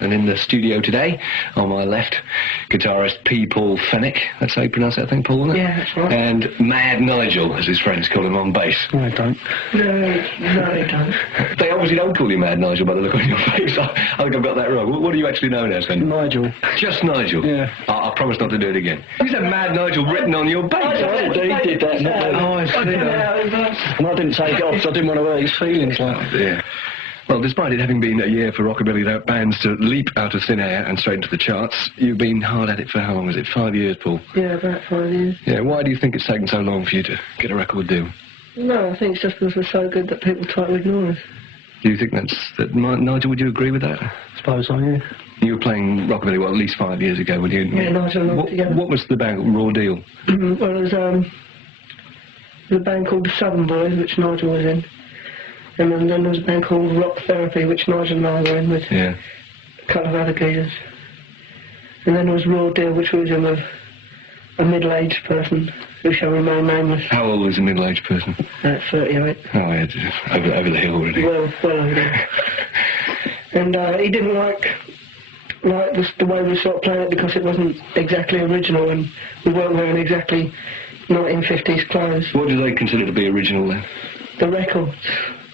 And in the studio today, on my left, guitarist p.paul Fenech. That's how you pronounce it, I think, Paul, isn't it? Yeah, that's right. And Mad Nigel, as his friends call him, on bass. No, I don't. No, they don't. They obviously don't call you Mad Nigel by the look on your face. I think I've got that wrong. What are you actually known as, then? Nigel. Just Nigel? Yeah. I promise not to do it again. You said Mad Nigel written on your bass. I did that. Oh, I see. And I didn't take it off because I didn't want to hurt his feelings. Like. Yeah. Well, despite it having been a year for rockabilly bands to leap out of thin air and straight into the charts, you've been hard at it for how long? Is it 5 years, Paul? Yeah, about 5 years. Yeah, why do you think it's taken so long for you to get a record deal? No, I think it's just because we're so good that people try to ignore us. Do you think Nigel, would you agree with that? I suppose so, yeah. You were playing rockabilly, at least 5 years ago, were you? Yeah, Nigel and I together. What was the band, Raw Deal? Well, it was a band called the Southern Boys, which Nigel was in. And then there was a band called Rock Therapy, which Nigel and I were in with a couple of other geezers. And then there was Raw Deal, which we was in with a middle-aged person who shall remain nameless. How old was a middle-aged person? 38. Oh, yeah, over the hill already. Well over there. And he didn't like the way we sort of played it because it wasn't exactly original and we weren't wearing exactly 1950s clothes. What do they consider to be original then? The records.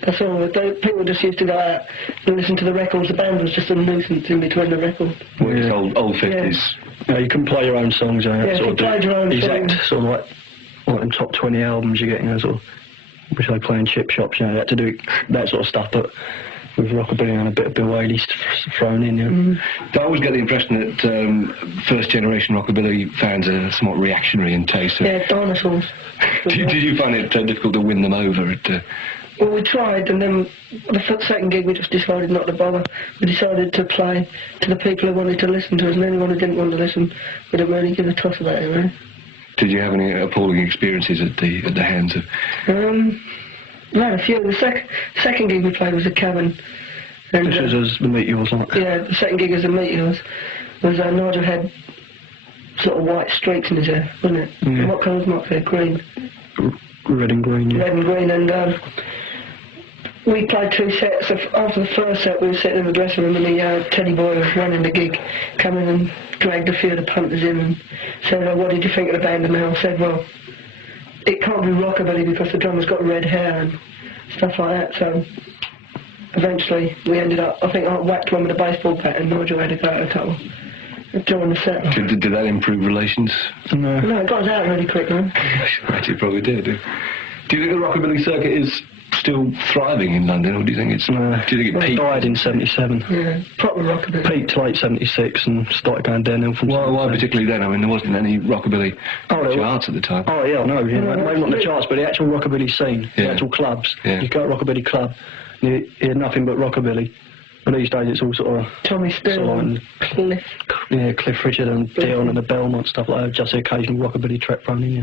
That's all. People just used to go out and listen to the records. The band was just a nuisance in between the records. Well, it's old 50s. Yeah, you can play your own songs. Sort you played your own songs. Sort of like them top 20 albums you get, sort of, which they play in chip shops, you had to do that sort of stuff, but with rockabilly and a bit of Bill Haley thrown in, I always get the impression that first-generation rockabilly fans are somewhat reactionary in taste. Yeah, dinosaurs. Did you find it difficult to win them over? Well, we tried, and then the second gig we just decided not to bother. We decided to play to the people who wanted to listen to us, and anyone who didn't want to listen, we didn't really give a toss about it, really. Did you have any appalling experiences at the hands of... We had a few. The second gig we played was a cabin. And, this was the Meteors, like. Yeah, the second gig was the Meteors. Nigel had sort of white streaks in his hair, wasn't it? Yeah. And what colour was Mark's hair? Green? Red and green, yeah. Red and green, and we played 2 sets. After the first set, we were sitting in the dressing room, and the Teddy boy who was running the gig came in and dragged a few of the punters in and said, what did you think of the band? And they all said, well, it can't be rockabilly because the drummer's got red hair and stuff like that. So eventually we ended up, I think I whacked one with a baseball bat and Nigel had to go at a couple during the set. Did that improve relations? No, it got us out really quick, man. Actually, it probably did. Do you think the rockabilly circuit is still thriving in London, or do you think it's... do you think it peaked? Died in 77. Yeah, proper rockabilly. Peaked late 76 and started going downhill from... Why particularly then? I mean, there wasn't any rockabilly charts at the time. Oh, yeah, I know. Maybe not the charts, but the actual rockabilly scene, the actual clubs. Yeah. You go to Rockabilly Club, you hear nothing but rockabilly. But these days it's all sort of... Tommy Steele and Cliff. Yeah, Cliff Richard and Dion and the Belmont, stuff like that. Just the occasional rockabilly track thrown in,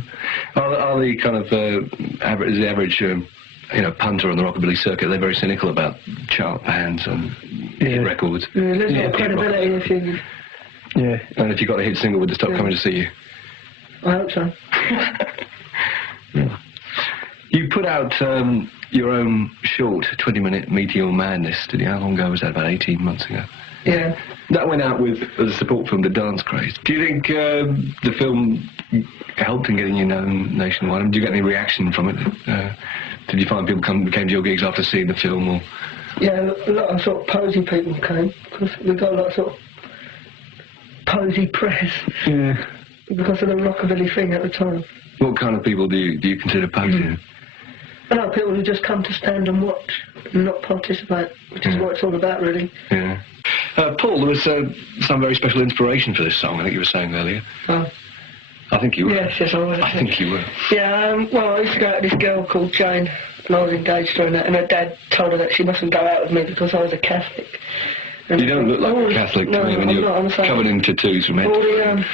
yeah. Are the kind of average punter on the rockabilly circuit, they're very cynical about chart bands and hit records. Yeah, there's no credibility if you... Yeah. And if you got a hit single, would they stop coming to see you? I hope so. Yeah. You put out your own short 20-minute Meteor Madness, did you? How long ago was that? About 18 months ago? Yeah. That went out with as a support film, The Dance Craze. Do you think the film helped in getting you known nationwide? Did you get any reaction from it? Did you find people came to your gigs after seeing the film? Or? Yeah, a lot of sort of posy people came, because we got a lot of sort of posy press. Yeah. Because of the rockabilly thing at the time. What kind of people do you consider posy? A lot of people who just come to stand and watch and not participate, which is what it's all about, really. Yeah. Paul, there was some very special inspiration for this song, I think you were saying earlier. Oh. I think you were. Yes, I was. I think you were. Yeah, well, I used to go out with this girl called Jane, and I was engaged to her, and her dad told her that she mustn't go out with me because I was a Catholic. And you don't look like a Catholic to me when you're covered in tattoos from head to foot.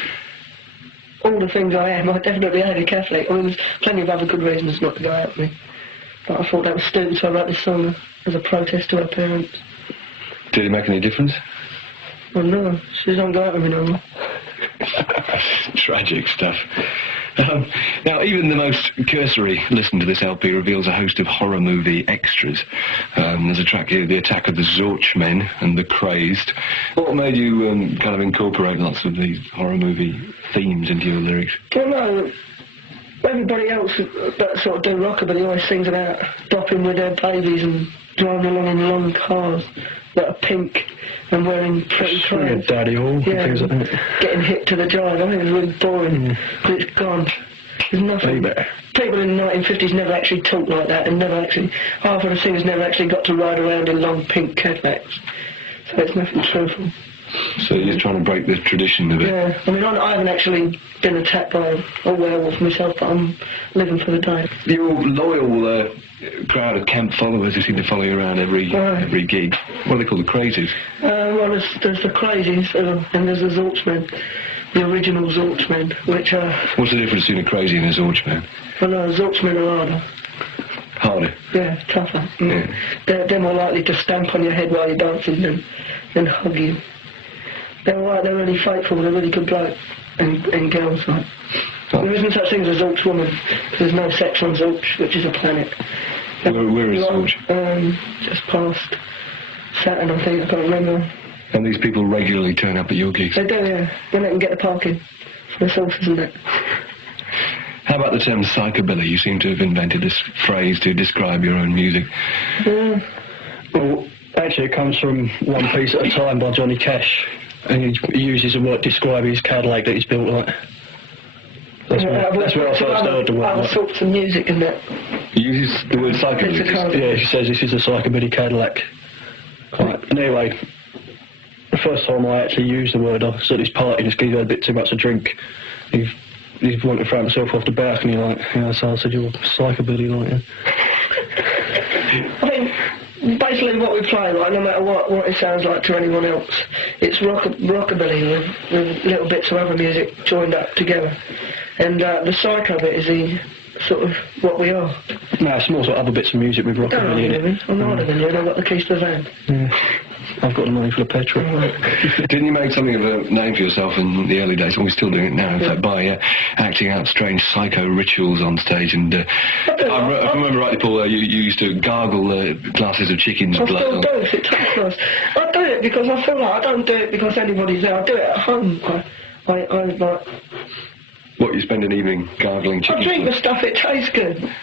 All the things I am, I definitely ain't a Catholic. I mean, there's plenty of other good reasons not to go out with me. But I thought that was stupid, so I wrote this song as a protest to her parents. Did it make any difference? Oh no, she doesn't go out with me no more. Tragic stuff. Now, even the most cursory listen to this LP reveals a host of horror movie extras. There's a track here, The Attack of the Zorchmen and The Crazed. What made you kind of incorporate lots of these horror movie themes into your lyrics? Well, no, everybody else that sort of do rockabilly always sings about bopping with their babies and driving along in long cars that are pink and wearing pretty clothes. Daddy hall, yeah, things like that. Getting hit to the drive. I think it's really boring. It's gone. There's nothing. People in the 1950s never actually talked like that, and never actually, half of the singers never actually got to ride around in long pink Cadillacs. So it's nothing truthful. So you're trying to break the tradition a bit? Yeah, I mean, I haven't actually been attacked by a werewolf myself, but I'm living for the day. Your loyal crowd of camp followers who seem to follow you around every gig. What are they called, the Crazies? Well, there's the Crazies, and there's the Zorchmen, the original Zorchmen, which are... What's the difference between a Crazy and a Zorchman? Well, no, Zorchmen are harder. Harder? Yeah, tougher. Yeah. They're more likely to stamp on your head while you're dancing than hug you. They're really faithful, they're really good blokes and girls, like. Oh. There isn't such thing as a Zorch woman. There's no sex on Zorch, which is a planet. Where is Zorch? Just past Saturn, I think, I can't remember. And these people regularly turn up at your gigs? They do, yeah. When they can get the parking for the sauces and that. How about the term psychobilly? You seem to have invented this phrase to describe your own music. Yeah. Well, actually it comes from One Piece at a Time by Johnny Cash. And he uses the word describe his Cadillac that he's built like. That's where I first heard the word. Other sorts of music in that. He uses the word psychobilly? Yeah, he says this is a psychobilly Cadillac. Right. And anyway, the first time I actually used the word, I was at this party, this geezer had a bit too much to drink. He wanted to throw himself off the balcony, like, so I said, you're psychobilly, like, I mean, basically what we play, like, no matter what it sounds like to anyone else, it's rockabilly with little bits of other music joined up together. And the psycho bit is the sort of what we are. No, it's more sort of other bits of music with rockabilly in it. I'm older than you, and I've got the keys to the van. Yeah. I've got the money for the petrol. Didn't you make something of a name for yourself in the early days, and we're still doing it now, in fact, by acting out strange psycho rituals on stage? And if I remember rightly, Paul, you used to gargle glasses of chicken's blood. I still do if it takes us. I do it because I feel like I don't do it because anybody's there. I do it at home. I like... What, you spend an evening gargling chicken's blood? I drink the stuff, it tastes good.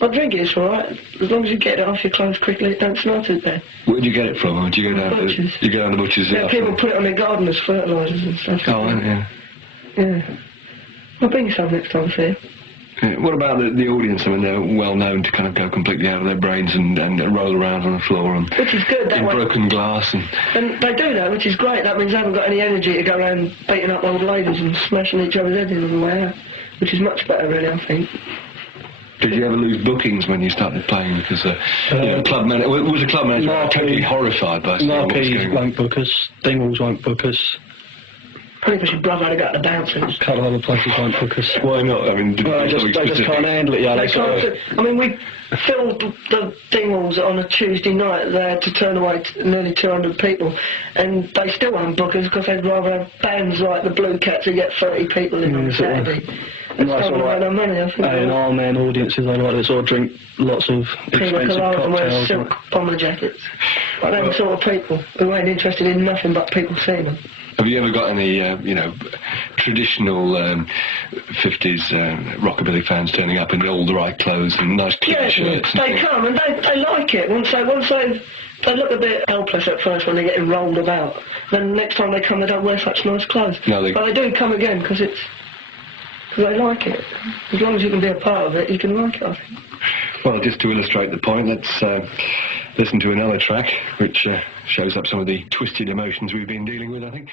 I drink it, it's alright. As long as you get it off your clothes quickly, it don't smell too bad. Where do you get it from? Or do you go down to the butchers? Yeah, people put it on their garden as fertilisers and stuff. Oh, yeah. Yeah. I'll bring you some next time, see. Yeah. What about the audience? I mean, they're well known to kind of go completely out of their brains and roll around on the floor and which is good, that in way. Broken glass. And they do that, which is great. That means they haven't got any energy to go around beating up old ladies and smashing each other's heads in on the way out, which is much better, really, I think. Did you ever lose bookings when you started playing? Because club manager was a club manager totally horrified by Marquis won't book us, Dingwalls won't book us. Probably because your brother had to go to the bouncers. A couple of other places won't book us. Why not? I mean, they just can't handle it. Yeah, they can't. I mean, we filled the Dingwalls on a Tuesday night. They had to turn away nearly 200 people, and they still won't book us because they'd rather have bands like the Blue Cats who get 30 people in on Saturday. And that's all right. Money, I think. And our main audiences, they like to sort of drink lots of expensive cocktails. And wear silk bomber jackets. Like them sort of people who ain't interested in nothing but people seeing them. Have you ever got any, traditional 50s rockabilly fans turning up in all the right clothes and nice clean shirts? They come and they like it. Once they look a bit helpless at first when they're getting rolled about. Then next time they come, they don't wear such nice clothes. No, but they do come again because they like it. As long as you can be a part of it, you can like it, I think. Well, just to illustrate the point, let's listen to another track which shows up some of the twisted emotions we've been dealing with, I think.